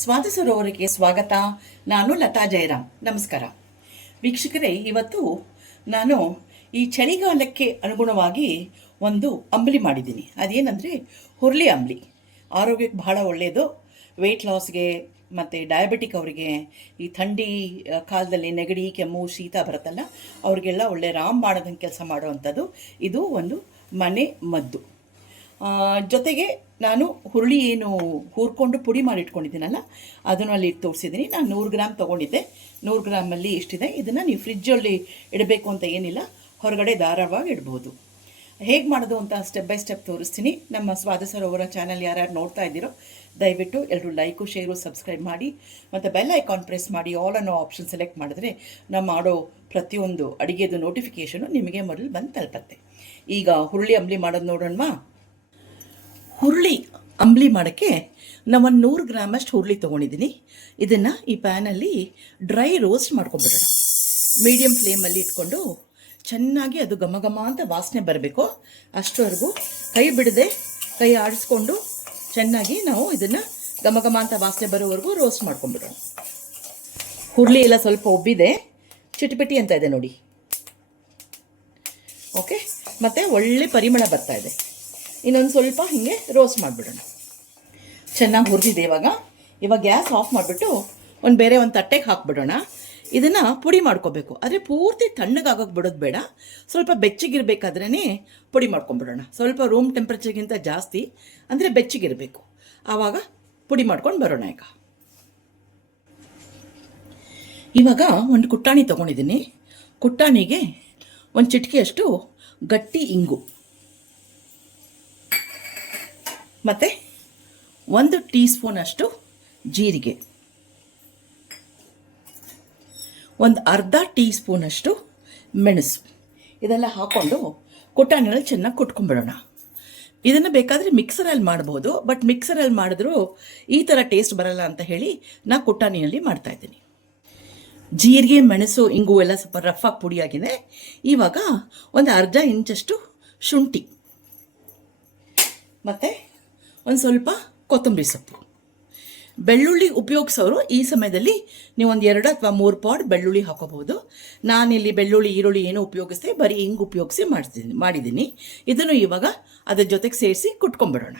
ಸ್ವಾದ ಸರೋವರಕ್ಕೆ ಸ್ವಾಗತ. ನಾನು ಲತಾ ಜಯರಾಮ್. ನಮಸ್ಕಾರ ವೀಕ್ಷಕರೇ. ಇವತ್ತು ನಾನು ಈ ಚಳಿಗಾಲಕ್ಕೆ ಅನುಗುಣವಾಗಿ ಒಂದು ಅಂಬಲಿ ಮಾಡಿದ್ದೀನಿ. ಅದೇನೆಂದರೆ ಹುರುಳಿ ಅಂಬಲಿ. ಆರೋಗ್ಯಕ್ಕೆ ಬಹಳ ಒಳ್ಳೆಯದು. ವೆಯ್ಟ್ ಲಾಸ್ಗೆ ಮತ್ತು ಡಯಾಬಿಟಿಕ್ ಅವರಿಗೆ, ಈ ಥಂಡಿ ಕಾಲದಲ್ಲಿ ನೆಗಡಿ ಕೆಮ್ಮು ಶೀತ ಬರುತ್ತಲ್ಲ, ಅವರಿಗೆಲ್ಲ ಒಳ್ಳೆ ರಾಮ್ ಮಾಡೋದಂಗೆ ಕೆಲಸ ಮಾಡುವಂಥದ್ದು. ಇದು ಒಂದು ಮನೆ ಮದ್ದು. ಜೊತೆಗೆ ನಾನು ಹುರುಳಿ ಏನು ಹುರ್ಕೊಂಡು ಪುಡಿ ಮಾಡಿ ಇಟ್ಕೊಂಡಿದ್ದೀನಲ್ಲ, ಅದನ್ನು ಅಲ್ಲಿ ತೋರಿಸಿದ್ದೀನಿ. ನಾನು 100 ಗ್ರಾಮ್ ತೊಗೊಂಡಿದ್ದೆ. 100 ಗ್ರಾಮಲ್ಲಿ ಇಷ್ಟಿದೆ. ಇದನ್ನು ನೀವು ಫ್ರಿಜ್ಜಲ್ಲಿ ಇಡಬೇಕು ಅಂತ ಏನಿಲ್ಲ, ಹೊರಗಡೆ ಧಾರಾಳವಾಗಿ ಇಡ್ಬೋದು. ಹೇಗೆ ಮಾಡೋದು ಅಂತ ಸ್ಟೆಪ್ ಬೈ ಸ್ಟೆಪ್ ತೋರಿಸ್ತೀನಿ. ನಮ್ಮ ಸ್ವಾದ ಸರೋವರ ಚಾನಲ್ ಯಾರ್ಯಾರು ನೋಡ್ತಾ ಇದ್ದೀರೋ ದಯವಿಟ್ಟು ಎಲ್ಲರೂ ಲೈಕು ಶೇರು ಸಬ್ಸ್ಕ್ರೈಬ್ ಮಾಡಿ, ಮತ್ತು ಬೆಲ್ ಐಕಾನ್ ಪ್ರೆಸ್ ಮಾಡಿ ಆಲ್ ಅನ್ನೋ ಆಪ್ಷನ್ ಸೆಲೆಕ್ಟ್ ಮಾಡಿದ್ರೆ ನಾವು ಮಾಡೋ ಪ್ರತಿಯೊಂದು ಅಡುಗೆದು ನೋಟಿಫಿಕೇಷನು ನಿಮಗೆ ಮೊದಲು ಬಂದು ತಲುಪತ್ತೆ. ಈಗ ಹುರುಳಿ ಅಂಬಲಿ ಮಾಡೋದು ನೋಡೋಣವಾ. ಹುರುಳಿ ಅಂಬಲಿ ಮಾಡೋಕ್ಕೆ ನಾನು 100 ಗ್ರಾಮಷ್ಟು ಹುರುಳಿ ತೊಗೊಂಡಿದ್ದೀನಿ. ಇದನ್ನು ಈ ಪ್ಯಾನಲ್ಲಿ ಡ್ರೈ ರೋಸ್ಟ್ ಮಾಡ್ಕೊಬಿಡೋಣ. ಮೀಡಿಯಮ್ ಫ್ಲೇಮಲ್ಲಿ ಇಟ್ಕೊಂಡು ಚೆನ್ನಾಗಿ ಅದು ಘಮ ಘಮ ಅಂತ ವಾಸನೆ ಬರಬೇಕು. ಅಷ್ಟವರೆಗೂ ಕೈ ಬಿಡದೆ ಕೈ ಆಡಿಸ್ಕೊಂಡು ಚೆನ್ನಾಗಿ ನಾವು ಇದನ್ನು ಘಮ ಘಮ ಅಂತ ವಾಸನೆ ಬರೋವರೆಗೂ ರೋಸ್ಟ್ ಮಾಡ್ಕೊಂಬಿಡೋಣ. ಹುರುಳಿ ಎಲ್ಲ ಸ್ವಲ್ಪ ಉಬ್ಬಿದೆ, ಚಿಟಿಪಿಟಿ ಅಂತ ಇದೆ ನೋಡಿ. ಓಕೆ, ಮತ್ತು ಒಳ್ಳೆ ಪರಿಮಳ ಬರ್ತಾ ಇದೆ. ಇನ್ನೊಂದು ಸ್ವಲ್ಪ ಹೀಗೆ ರೋಸ್ಟ್ ಮಾಡಿಬಿಡೋಣ. ಚೆನ್ನಾಗಿ ಹುರಿದಿದೆ. ಇವಾಗ ಗ್ಯಾಸ್ ಆಫ್ ಮಾಡಿಬಿಟ್ಟು ಬೇರೆ ಒಂದು ತಟ್ಟೆಗೆ ಹಾಕ್ಬಿಡೋಣ. ಇದನ್ನು ಪುಡಿ ಮಾಡ್ಕೋಬೇಕು. ಆದರೆ ಪೂರ್ತಿ ತಣ್ಣಗಾಗೋಕ್ಕೆ ಬಿಡೋದು ಬೇಡ. ಸ್ವಲ್ಪ ಬೆಚ್ಚಗಿರಬೇಕಾದ್ರೇ ಪುಡಿ ಮಾಡ್ಕೊಂಬಿಡೋಣ. ಸ್ವಲ್ಪ ರೂಮ್ ಟೆಂಪ್ರೇಚರ್ಗಿಂತ ಜಾಸ್ತಿ ಅಂದರೆ ಬೆಚ್ಚಗಿರಬೇಕು. ಆವಾಗ ಪುಡಿ ಮಾಡ್ಕೊಂಡು ಬರೋಣ. ಇವಾಗ ಒಂದು ಕುಟ್ಟಾಣಿ ತೊಗೊಂಡಿದ್ದೀನಿ. ಕುಟ್ಟಾಣಿಗೆ ಒಂದು ಚಿಟಿಕೆಯಷ್ಟು ಗಟ್ಟಿ ಇಂಗು, ಮತ್ತು 1 ಟೀ ಸ್ಪೂನಷ್ಟು ಜೀರಿಗೆ, ಒಂದು ಅರ್ಧ ಟೀ ಸ್ಪೂನಷ್ಟು ಮೆಣಸು, ಇದೆಲ್ಲ ಹಾಕ್ಕೊಂಡು ಕುಟ್ಟಾಣಿನಲ್ಲಿ ಚೆನ್ನಾಗಿ ಕುಟ್ಕೊಂಡ್ಬಿಡೋಣ. ಇದನ್ನು ಬೇಕಾದರೆ ಮಿಕ್ಸರಲ್ಲಿ ಮಾಡ್ಬೋದು, ಬಟ್ ಮಿಕ್ಸರಲ್ಲಿ ಮಾಡಿದ್ರೂ ಈ ಥರ ಟೇಸ್ಟ್ ಬರಲ್ಲ ಅಂತ ಹೇಳಿ ನಾನು ಕುಟ್ಟಾಣಿನಲ್ಲಿ ಮಾಡ್ತಾಯಿದ್ದೀನಿ. ಜೀರಿಗೆ ಮೆಣಸು ಇಂಗು ಎಲ್ಲ ಸ್ವಲ್ಪ ರಫಾಗಿ ಪುಡಿಯಾಗಿದೆ. ಇವಾಗ ಒಂದು ಅರ್ಧ ಇಂಚಷ್ಟು ಶುಂಠಿ, ಮತ್ತು ಒಂದು ಸ್ವಲ್ಪ ಕೊತ್ತಂಬರಿ ಸೊಪ್ಪು. ಬೆಳ್ಳುಳ್ಳಿ ಉಪಯೋಗಿಸೋರು ಈ ಸಮಯದಲ್ಲಿ ನೀವು ಒಂದು 2 ಅಥವಾ 3 ಪಾಡ್ ಬೆಳ್ಳುಳ್ಳಿ ಹಾಕೋಬಹುದು. ನಾನಿಲ್ಲಿ ಬೆಳ್ಳುಳ್ಳಿ ಈರುಳ್ಳಿ ಏನೂ ಉಪಯೋಗಿಸ್ದೆ, ಬರೀ ಹಿಂಗೆ ಉಪಯೋಗಿಸಿ ಮಾಡಿದ್ದೀನಿ. ಇದನ್ನು ಇವಾಗ ಅದ್ರ ಜೊತೆಗೆ ಸೇರಿಸಿ ಕುಟ್ಕೊಂಡ್ಬಿಡೋಣ.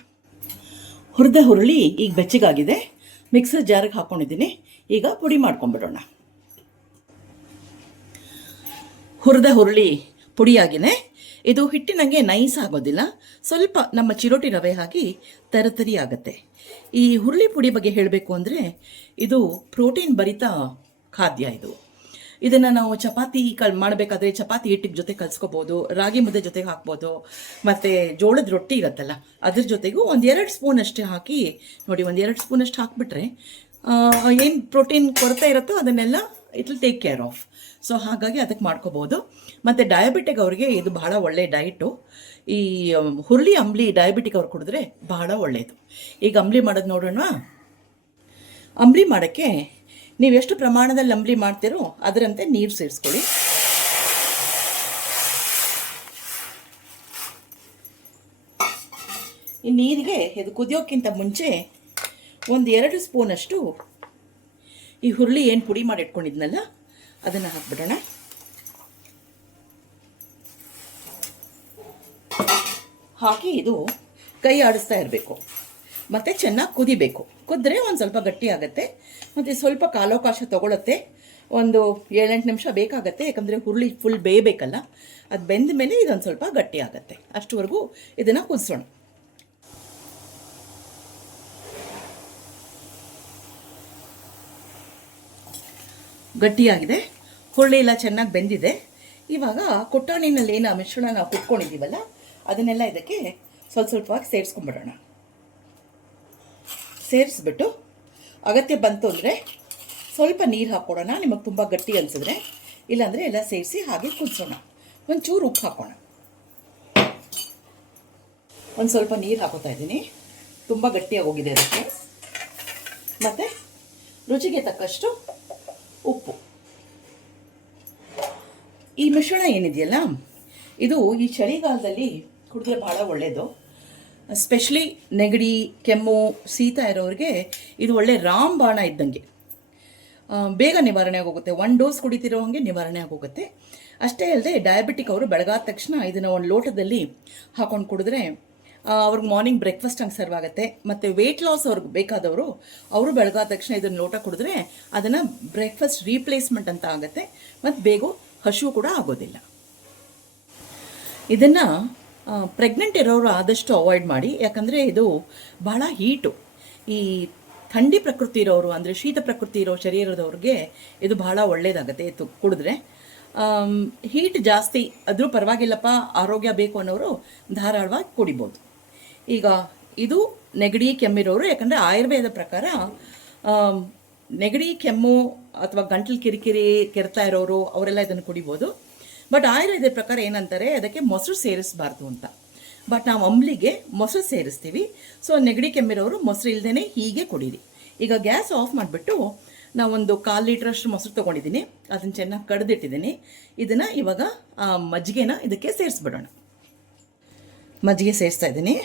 ಹುರಿದ ಹುರುಳಿ ಈಗ ಬೆಚ್ಚಗಾಗಿದೆ. ಮಿಕ್ಸರ್ ಜಾರಿಗೆ ಹಾಕ್ಕೊಂಡಿದ್ದೀನಿ. ಈಗ ಪುಡಿ ಮಾಡ್ಕೊಂಡ್ಬಿಡೋಣ. ಹುರಿದ ಹುರುಳಿ ಪುಡಿಯಾಗಿದೆ. ಇದು ಹಿಟ್ಟಿನಂಗೆ ನೈಸ್ ಆಗೋದಿಲ್ಲ. ಸ್ವಲ್ಪ ನಮ್ಮ ಚಿರೋಟಿ ರವೆ ಹಾಕಿ ತರತರಿ ಆಗುತ್ತೆ. ಈ ಹುರುಳಿ ಪುಡಿ ಬಗ್ಗೆ ಹೇಳಬೇಕು ಅಂದರೆ ಇದು ಪ್ರೋಟೀನ್ ಭರಿತ ಖಾದ್ಯ. ಇದನ್ನು ನಾವು ಚಪಾತಿ ಮಾಡಬೇಕಾದ್ರೆ ಚಪಾತಿ ಹಿಟ್ಟಿಗೆ ಜೊತೆ ಕಲಿಸ್ಕೋಬೋದು, ರಾಗಿ ಮುದ್ದೆ ಜೊತೆಗೆ ಹಾಕ್ಬೋದು, ಮತ್ತು ಜೋಳದ ರೊಟ್ಟಿ ಇರುತ್ತಲ್ಲ ಅದ್ರ ಜೊತೆಗೂ 1-2 ಸ್ಪೂನ್ ಅಷ್ಟೇ ಹಾಕಿ ನೋಡಿ. 1-2 ಸ್ಪೂನ್ ಅಷ್ಟು ಹಾಕಿಬಿಟ್ರೆ ಏನು ಪ್ರೋಟೀನ್ ಕೊರತೆ ಇರುತ್ತೋ ಅದನ್ನೆಲ್ಲ it will take care of. So ಹಾಗಾಗಿ ಅದಕ್ಕೆ ಮಾಡ್ಕೋಬೋದು. ಮತ್ತು ಡಯಾಬಿಟಿಕ್ ಅವರಿಗೆ ಇದು ಬಹಳ ಒಳ್ಳೆಯ ಡಯಟು. ಈ ಹುರುಳಿ ಅಂಬಲಿ ಡಯಾಬಿಟಿಕ್ ಅವ್ರು ಕುಡಿದ್ರೆ ಬಹಳ ಒಳ್ಳೆಯದು. ಈಗ ಅಂಬಲಿ ಮಾಡೋದು ನೋಡೋಣ. ಅಂಬಲಿ ಮಾಡೋಕ್ಕೆ ನೀವು ಎಷ್ಟು ಪ್ರಮಾಣದಲ್ಲಿ ಅಂಬಲಿ ಮಾಡ್ತೀರೋ ಅದರಂತೆ ನೀರು ಸೇರಿಸ್ಕೊಳ್ಳಿ. ಈ ನೀರಿಗೆ ಇದು ಕುದಿಯೋಕ್ಕಿಂತ ಮುಂಚೆ 1-2 ಸ್ಪೂನಷ್ಟು ಈ ಹುರುಳಿ ಏನು ಪುಡಿ ಮಾಡಿ ಇಟ್ಕೊಂಡಿದ್ನಲ್ಲ ಅದನ್ನು ಹಾಕ್ಬಿಡೋಣ. ಹಾಕಿ ಇದು ಕೈ ಆಡಿಸ್ತಾ ಇರಬೇಕು ಮತ್ತು ಚೆನ್ನಾಗಿ ಕುದಿಬೇಕು. ಕುದ್ರೆ ಒಂದು ಸ್ವಲ್ಪ ಗಟ್ಟಿ ಆಗುತ್ತೆ, ಮತ್ತು ಸ್ವಲ್ಪ ಕಾಲಾವಕಾಶ ತೊಗೊಳುತ್ತೆ. ಒಂದು 7-8 ನಿಮಿಷ ಬೇಕಾಗತ್ತೆ, ಯಾಕಂದರೆ ಹುರುಳಿ ಫುಲ್ ಬೇಯಬೇಕಲ್ಲ. ಅದು ಬೆಂದ ಮೇಲೆ ಇದೊಂದು ಸ್ವಲ್ಪ ಗಟ್ಟಿ ಆಗುತ್ತೆ. ಅಷ್ಟುವರೆಗೂ ಇದನ್ನು ಕುದಿಸೋಣ. ಗಟ್ಟಿಯಾಗಿದೆ, ಹುರುಳಿ ಎಲ್ಲ ಚೆನ್ನಾಗಿ ಬೆಂದಿದೆ. ಇವಾಗ ಕುಟ್ಟಾಣಿನಲ್ಲಿ ಏನು ಮಿಶ್ರಣ ನಾವು ಕುಟ್ಕೊಂಡಿದ್ದೀವಲ್ಲ ಅದನ್ನೆಲ್ಲ ಇದಕ್ಕೆ ಸ್ವಲ್ಪವಾಗಿ ಸೇರಿಸ್ಕೊಂಡ್ಬಿಡೋಣ. ಸೇರಿಸ್ಬಿಟ್ಟು ಅಗತ್ಯ ಬಂತು ಅಂದರೆ ಸ್ವಲ್ಪ ನೀರು ಹಾಕ್ಕೊಡೋಣ. ನಿಮಗೆ ತುಂಬ ಗಟ್ಟಿ ಅನಿಸಿದ್ರೆ, ಇಲ್ಲಾಂದರೆ ಎಲ್ಲ ಸೇರಿಸಿ ಹಾಗೆ ಕುದಿಸೋಣ. ಒಂಚೂರು ಉಪ್ಪು ಹಾಕೋಣ. ಒಂದು ಸ್ವಲ್ಪ ನೀರು ಹಾಕೋತಾ ಇದ್ದೀನಿ, ತುಂಬ ಗಟ್ಟಿಯಾಗಿ ಹೋಗಿದೆ ಅದಕ್ಕೆ. ಮತ್ತು ರುಚಿಗೆ ತಕ್ಕಷ್ಟು ಉಪ್ಪು. ಈ ಮಿಶ್ರಣ ಏನಿದೆಯಲ್ಲ ಇದು ಈ ಚಳಿಗಾಲದಲ್ಲಿ ಕುಡಿದ್ರೆ ಭಾಳ ಒಳ್ಳೆಯದು. ಸ್ಪೆಷಲಿ ನೆಗಡಿ ಕೆಮ್ಮು ಶೀತ ಇರೋರಿಗೆ ಇದು ಒಳ್ಳೆ ರಾಮಬಾಣ ಇದ್ದಂಗೆ. ಬೇಗ ನಿವಾರಣೆ ಆಗೋಗುತ್ತೆ. 1 ಡೋಸ್ ಕುಡಿತಿರೋ ಹಾಗೆ ನಿವಾರಣೆ ಆಗೋಗುತ್ತೆ. ಅಷ್ಟೇ ಅಲ್ಲದೆ ಡಯಾಬಿಟಿಕ್ ಅವರು ಬೆಳಗಾದ ತಕ್ಷಣ ಇದನ್ನು ಒಂದು ಲೋಟದಲ್ಲಿ ಹಾಕೊಂಡು ಕುಡಿದ್ರೆ ಅವ್ರಿಗೆ ಮಾರ್ನಿಂಗ್ ಬ್ರೇಕ್ಫಾಸ್ಟ್ ಹಂಗೆ ಸರ್ವ್ ಆಗುತ್ತೆ. ಮತ್ತು ವೆಯ್ಟ್ ಲಾಸ್ ಅವ್ರಿಗೆ ಬೇಕಾದವರು ಅವರು ಬೆಳಗಾದ ತಕ್ಷಣ ಇದನ್ನು ಲೋಟ ಕುಡಿದ್ರೆ ಅದನ್ನು ಬ್ರೇಕ್ಫಾಸ್ಟ್ ರೀಪ್ಲೇಸ್ಮೆಂಟ್ ಅಂತ ಆಗುತ್ತೆ ಮತ್ತು ಬೇಗ ಹಸಿವು ಕೂಡ ಆಗೋದಿಲ್ಲ. ಇದನ್ನು ಪ್ರೆಗ್ನೆಂಟ್ ಇರೋರು ಆದಷ್ಟು ಅವಾಯ್ಡ್ ಮಾಡಿ, ಯಾಕಂದರೆ ಇದು ಬಹಳ ಹೀಟು. ಈ ಥಂಡಿ ಪ್ರಕೃತಿ ಇರೋರು ಅಂದರೆ ಶೀತ ಪ್ರಕೃತಿ ಇರೋ ಶರೀರದವ್ರಿಗೆ ಇದು ಬಹಳ ಒಳ್ಳೆಯದಾಗುತ್ತೆ ಇದು ಕುಡಿದ್ರೆ. ಹೀಟ್ ಜಾಸ್ತಿ ಆದರೂ ಪರವಾಗಿಲ್ಲಪ್ಪ ಆರೋಗ್ಯ ಬೇಕು ಅನ್ನೋರು ಧಾರಾಳವಾಗಿ ಕುಡಿಬೋದು. ಈಗ ಇದು ನೆಗಡಿ ಕೆಮ್ಮಿರೋರು, ಯಾಕಂದರೆ ಆಯುರ್ವೇದ ಪ್ರಕಾರ ನೆಗಡಿ ಕೆಮ್ಮು ಅಥವಾ ಗಂಟಲು ಕಿರಿಕಿರಿ ಕೆರೆತಾ ಇರೋರು ಅವರೆಲ್ಲ ಇದನ್ನು ಕುಡಿಬೋದು. ಬಟ್ ಆಯುರ್ವೇದ ಪ್ರಕಾರ ಏನಂತಾರೆ, ಅದಕ್ಕೆ ಮೊಸರು ಸೇರಿಸಬಾರ್ದು ಅಂತ. ಬಟ್ ನಾವು ಅಂಬ್ಲಿಗೆ ಮೊಸರು ಸೇರಿಸ್ತೀವಿ. ಸೊ ನೆಗಡಿ ಕೆಮ್ಮಿರೋರು ಮೊಸರು ಇಲ್ಲದೇ ಹೀಗೆ ಕುಡೀರಿ. ಈಗ ಗ್ಯಾಸ್ ಆಫ್ ಮಾಡಿಬಿಟ್ಟು ನಾವೊಂದು 1/4 ಲೀಟ್ರಷ್ಟು ಮೊಸರು ತೊಗೊಂಡಿದ್ದೀನಿ. ಅದನ್ನು ಚೆನ್ನಾಗಿ ಕಡ್ದಿಟ್ಟಿದ್ದೀನಿ. ಇದನ್ನು ಇವಾಗ ಮಜ್ಜಿಗೆನ ಇದಕ್ಕೆ ಸೇರಿಸ್ಬಿಡೋಣ. ಮಜ್ಜಿಗೆ ಸೇರಿಸ್ತಾ ಇದ್ದೀನಿ.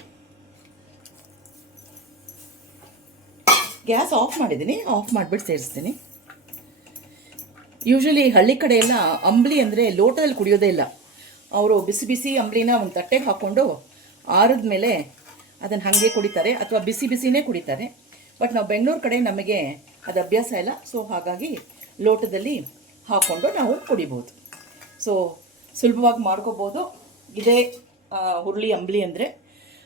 ಗ್ಯಾಸ್ ಆಫ್ ಮಾಡಿದ್ದೀನಿ. ಆಫ್ ಮಾಡಿಬಿಟ್ಟು ಸೇರಿಸ್ತೀನಿ. ಯೂಶ್ವಲಿ ಹಳ್ಳಿ ಕಡೆ ಎಲ್ಲ ಅಂಬ್ಲಿ ಅಂದರೆ ಲೋಟದಲ್ಲಿ ಕುಡಿಯೋದೇ ಇಲ್ಲ. ಅವರು ಬಿಸಿ ಬಿಸಿ ಅಂಬ್ಲಿನ ಒಂದು ತಟ್ಟೆಗೆ ಹಾಕ್ಕೊಂಡು ಆರಿದ ಮೇಲೆ ಅದನ್ನು ಹಾಗೆ ಕುಡಿತಾರೆ, ಅಥವಾ ಬಿಸಿ ಬಿಸಿನೇ ಕುಡಿತಾರೆ. ಬಟ್ ನಾವು ಬೆಂಗಳೂರು ಕಡೆ ನಮಗೆ ಅದು ಅಭ್ಯಾಸ ಇಲ್ಲ. ಸೊ ಹಾಗಾಗಿ ಲೋಟದಲ್ಲಿ ಹಾಕ್ಕೊಂಡು ನಾವು ಕುಡಿಬೋದು. ಸೊ ಸುಲಭವಾಗಿ ಮಾಡ್ಕೋಬೋದು. ಇದೇ ಹುರುಳಿ ಅಂಬ್ಲಿ ಅಂದರೆ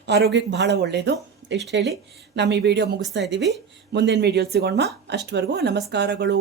ಆರೋಗ್ಯಕ್ಕೆ ಬಹಳ ಒಳ್ಳೆಯದು. ಇಷ್ಟು ಹೇಳಿ ನಮ್ಮ ಈ ವಿಡಿಯೋ ಮುಗಿಸ್ತಾ ಇದ್ದೀವಿ. ಮುಂದಿನ ವಿಡಿಯೋ ಸಿಗೋಣ. ಅಷ್ಟವರೆಗೂ ನಮಸ್ಕಾರಗಳು.